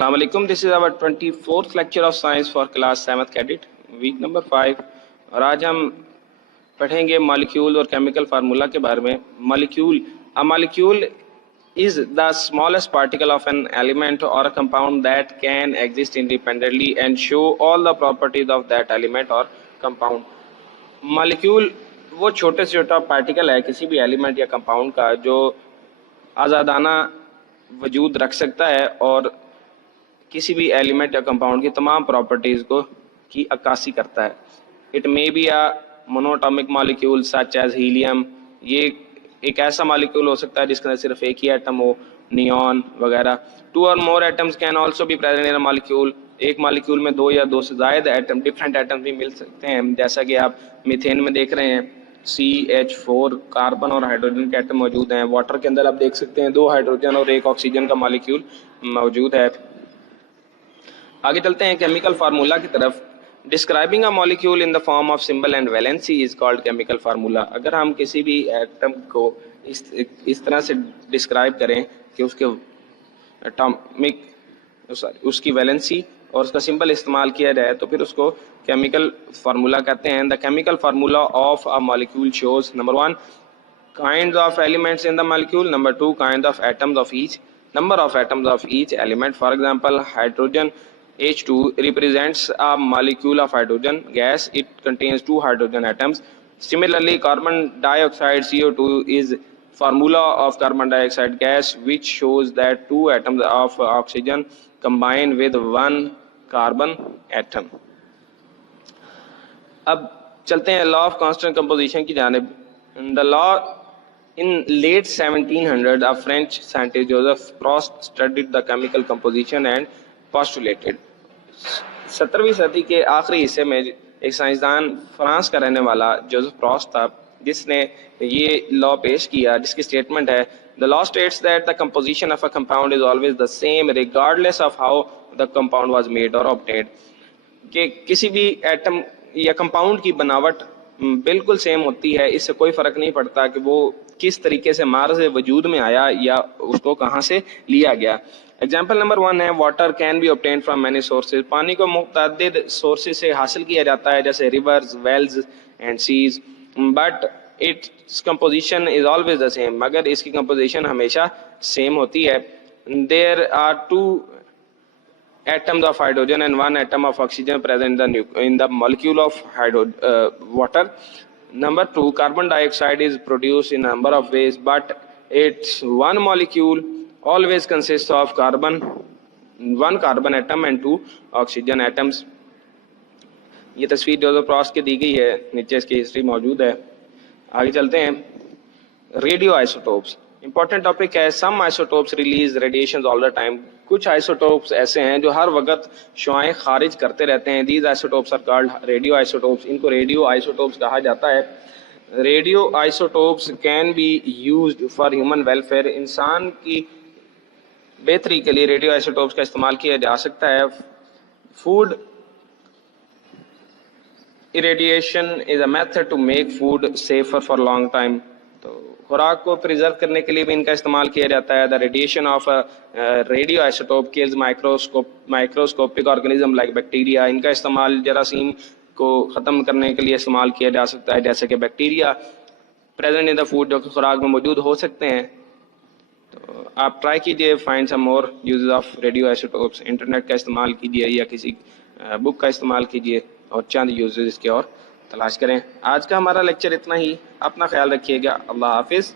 Assalamu alaikum. This is our 24th lecture of science for class 7th cadet, week number 5. और आज हम पढ़ेंगे molecule और chemical formula के बारे में. Molecule is the smallest particle of an element or a compound that can exist independently and show all the properties of that element or compound. Molecule वो छोटे से छोटा पार्टिकल है किसी भी एलिमेंट या कंपाउंड का जो आज़ादाना वजूद रख सकता है और किसी भी एलिमेंट या कंपाउंड की तमाम प्रॉपर्टीज़ को की अक्कासी करता है. It may be a monatomic molecule such as helium. ये एक ऐसा मॉलिक्यूल हो सकता है जिसके अंदर सिर्फ एक ही एटम हो, नियॉन वगैरह. 2 और मोर atoms can also be present in a molecule. एक मॉलिक्यूल में 2 या 2 से ज़्यादा एटम, डिफरेंट एटम्स भी मिल सकते हैं, जैसा कि आप मीथेन में देख रहे हैं. CH4 कार्बन और हाइड्रोजन के एटम मौजूद हैं. वाटर के अंदर आप देख सकते हैं 2 हाइड्रोजन और 1 ऑक्सीजन का मॉलिक्यूल मौजूद है. आगे चलते हैं केमिकल फार्मूला की तरफ. Describing a molecule in the form of symbol and valency is called chemical formula. अगर हम किसी भी एटम को इस तरह से डिस्क्राइब करें कि उसके एटॉमिक उसकी वैलेंसी और उसका सिंबल इस्तेमाल किया जाए तो फिर उसको केमिकल फार्मूला कहते हैं. The chemical formula of a molecule shows number 1 kinds of elements in the molecule, number 2 kinds of atoms of each, number of atoms of each element. For example, hydrogen H2 represents a molecule of hydrogen gas. It contains 2 hydrogen atoms. Similarly, carbon dioxide CO2 is formula of carbon dioxide gas, which shows that 2 atoms of oxygen combine with 1 carbon atom. अब चलते हैं law of constant composition की जानिब. The law in late 1700 a French scientist Joseph Prost studied the chemical composition and postulated. 17वीं सदी के आखिरी हिस्से में एक साइंसदान फ्रांस का रहने वाला जोसेफ प्रॉस्ट था जिसने ये लॉ पेश किया जिसकी स्टेटमेंट है the law states that the composition of a compound is always the same regardless of how the compound was made और ऑब्टेन्ड. कि किसी भी एटम या कंपाउंड की बनावट बिल्कुल सेम होती है. इससे कोई फर्क नहीं पड़ता कि वो किस तरीके से मार से वजूद में आया या उसको कहाँ से लिया गया. एग्जाम्पल नंबर 1 है water can be obtain from many sources. पानी को मुतअद्दिद सोर्सेज से हासिल किया जाता है जैसे rivers, wells and seas, but its composition is always the same. मगर इसकी कंपोजिशन हमेशा सेम होती है. There are 2 atoms of hydrogen and 1 atom of oxygen present in the molecule of water. Number 2, carbon dioxide is produced in a number of ways, but its one molecule always consists of 1 carbon atom and 2 oxygen atoms. ये तस्वीर Joseph Proust की दी गई है, नीचे इसकी history मौजूद है. आगे चलते हैं. रेडियो आइसोटोप्स इंपॉर्टेंट टॉपिक है. Some isotopes release radiations all the time. कुछ आइसोटोप्स ऐसे हैं जो हर वक्त शुआएं खारिज करते रहते हैं. These isotopes are called radio isotopes. इनको रेडियो आइसोटोप्स कहा जाता है. Radio isotopes can be used for human welfare. इंसान की बेहतरी के लिए रेडियो आइसोटोप्स का इस्तेमाल किया जा सकता है. Food irradiation is a method to make food safer for long time. तो खुराक को प्रिजर्व करने के लिए भी इनका इस्तेमाल किया जाता है. The radiation of radio isotope kills microscopic organism like bacteria. इनका इस्तेमाल जरासीम को ख़त्म करने के लिए इस्तेमाल किया जा सकता है जैसे कि bacteria present in the food जो कि खुराक में मौजूद हो सकते हैं. तो आप ट्राई कीजिए, find some more uses of radioisotopes. Internet का इस्तेमाल कीजिए या किसी बुक का इस्तेमाल कीजिए और चंद यूजेस इसके और तलाश करें. आज का हमारा लेक्चर इतना ही. अपना ख्याल रखिएगा. अल्लाह हाफिज़.